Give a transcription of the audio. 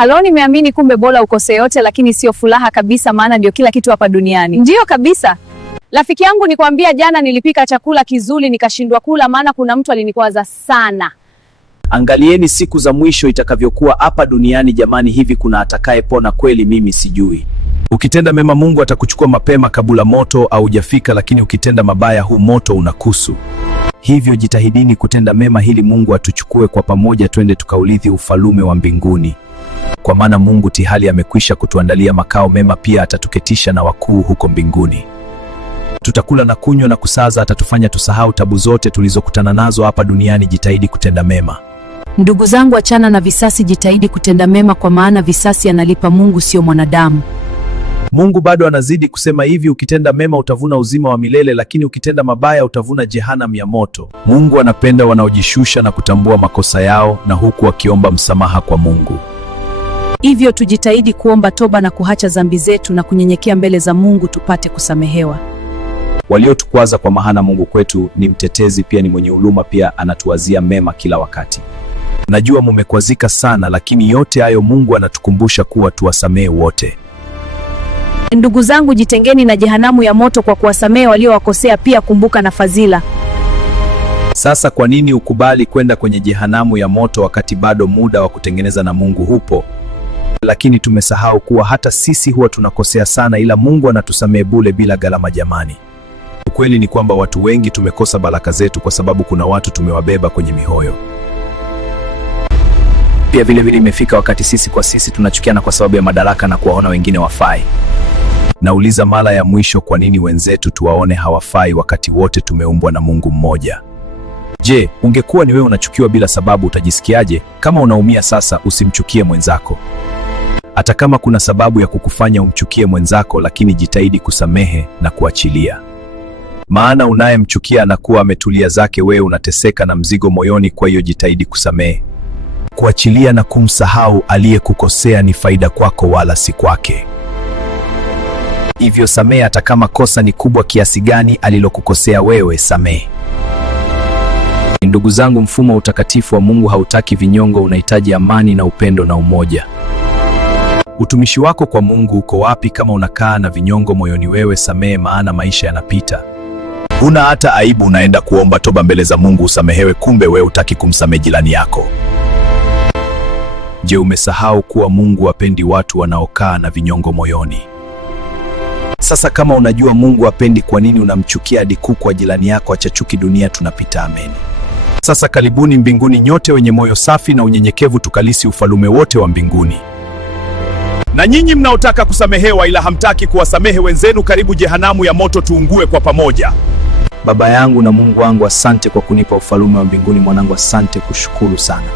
Halo, nimeamini kumbe bora ukose yote lakini sio furaha kabisa, maana ndio kila kitu hapa duniani. Ndiyo kabisa. Rafiki yangu nikwambia, jana nilipika chakula kizuri nikashindwa kula maana kuna mtu alinikwaza sana. Angalieni siku za mwisho itakavyokuwa hapa duniani jamani, hivi kuna atakayepona kweli? Mimi sijui. Ukitenda mema Mungu atakuchukua mapema kabla moto au hujafika, lakini ukitenda mabaya huu moto unakusu. Hivyo jitahidini kutenda mema ili Mungu atuchukue kwa pamoja, twende tukaurithi ufalume wa mbinguni. Kwa maana Mungu tihali amekwisha kutuandalia makao mema, pia atatuketisha na wakuu huko mbinguni. Tutakula na kunywa na kusaza, atatufanya tusahau tabu zote tulizokutana nazo hapa duniani. Jitahidi kutenda mema. Ndugu zangu, achana na visasi, jitahidi kutenda mema, kwa maana visasi analipa Mungu, sio mwanadamu. Mungu bado anazidi kusema hivi, ukitenda mema utavuna uzima wa milele, lakini ukitenda mabaya utavuna jehanamu ya moto. Mungu anapenda wanaojishusha na kutambua makosa yao, na huku wakiomba msamaha kwa Mungu. Hivyo tujitahidi kuomba toba na kuacha dhambi zetu na kunyenyekea mbele za Mungu tupate kusamehewa. Waliotukwaza, kwa maana Mungu kwetu ni mtetezi, pia ni mwenye huruma, pia anatuwazia mema kila wakati. Najua mumekwazika sana, lakini yote hayo Mungu anatukumbusha kuwa tuwasamehe wote. Ndugu zangu, jitengeni na jehanamu ya moto kwa kuwasamehe waliowakosea, pia kumbuka na fadhila. Sasa kwa nini ukubali kwenda kwenye jehanamu ya moto wakati bado muda wa kutengeneza na Mungu hupo? Lakini tumesahau kuwa hata sisi huwa tunakosea sana, ila Mungu anatusamehe bure bila gharama jamani. Ukweli ni kwamba watu wengi tumekosa baraka zetu kwa sababu kuna watu tumewabeba kwenye mihoyo. Pia vile vile imefika wakati sisi kwa sisi tunachukiana kwa sababu ya madaraka na kuwaona wengine wafai. Nauliza mara ya mwisho, kwa nini wenzetu tuwaone hawafai wakati wote tumeumbwa na Mungu mmoja? Je, ungekuwa ni wewe unachukiwa bila sababu, utajisikiaje? Kama unaumia sasa, usimchukie mwenzako. Hata kama kuna sababu ya kukufanya umchukie mwenzako, lakini jitahidi kusamehe na kuachilia. Maana unayemchukia anakuwa ametulia zake, wewe unateseka na mzigo moyoni. Kwa hiyo jitahidi kusamehe, kuachilia na kumsahau. Aliyekukosea ni faida kwako wala si kwake. Hivyo samehe, hata kama kosa ni kubwa kiasi gani alilokukosea wewe, samehe. Ndugu zangu, mfumo wa utakatifu wa Mungu hautaki vinyongo, unahitaji amani na upendo na umoja. Utumishi wako kwa Mungu uko wapi kama unakaa na vinyongo moyoni? Wewe samehe, maana maisha yanapita. Huna hata aibu, unaenda kuomba toba mbele za Mungu usamehewe, kumbe wewe hutaki kumsamehe jirani yako. Je, umesahau kuwa Mungu hapendi watu wanaokaa na vinyongo moyoni? Sasa kama unajua Mungu hapendi, kwa nini unamchukia hadi kwa jirani yako? Acha chuki, dunia tunapita. Amen. Sasa karibuni mbinguni nyote wenye moyo safi na unyenyekevu, tukalisi ufalume wote wa mbinguni. Na nyinyi mnaotaka kusamehewa ila hamtaki kuwasamehe wenzenu, karibu jehanamu ya moto, tuungue kwa pamoja. Baba yangu na Mungu wangu, asante kwa kunipa ufalume wa mbinguni. Mwanangu, asante, kushukuru sana.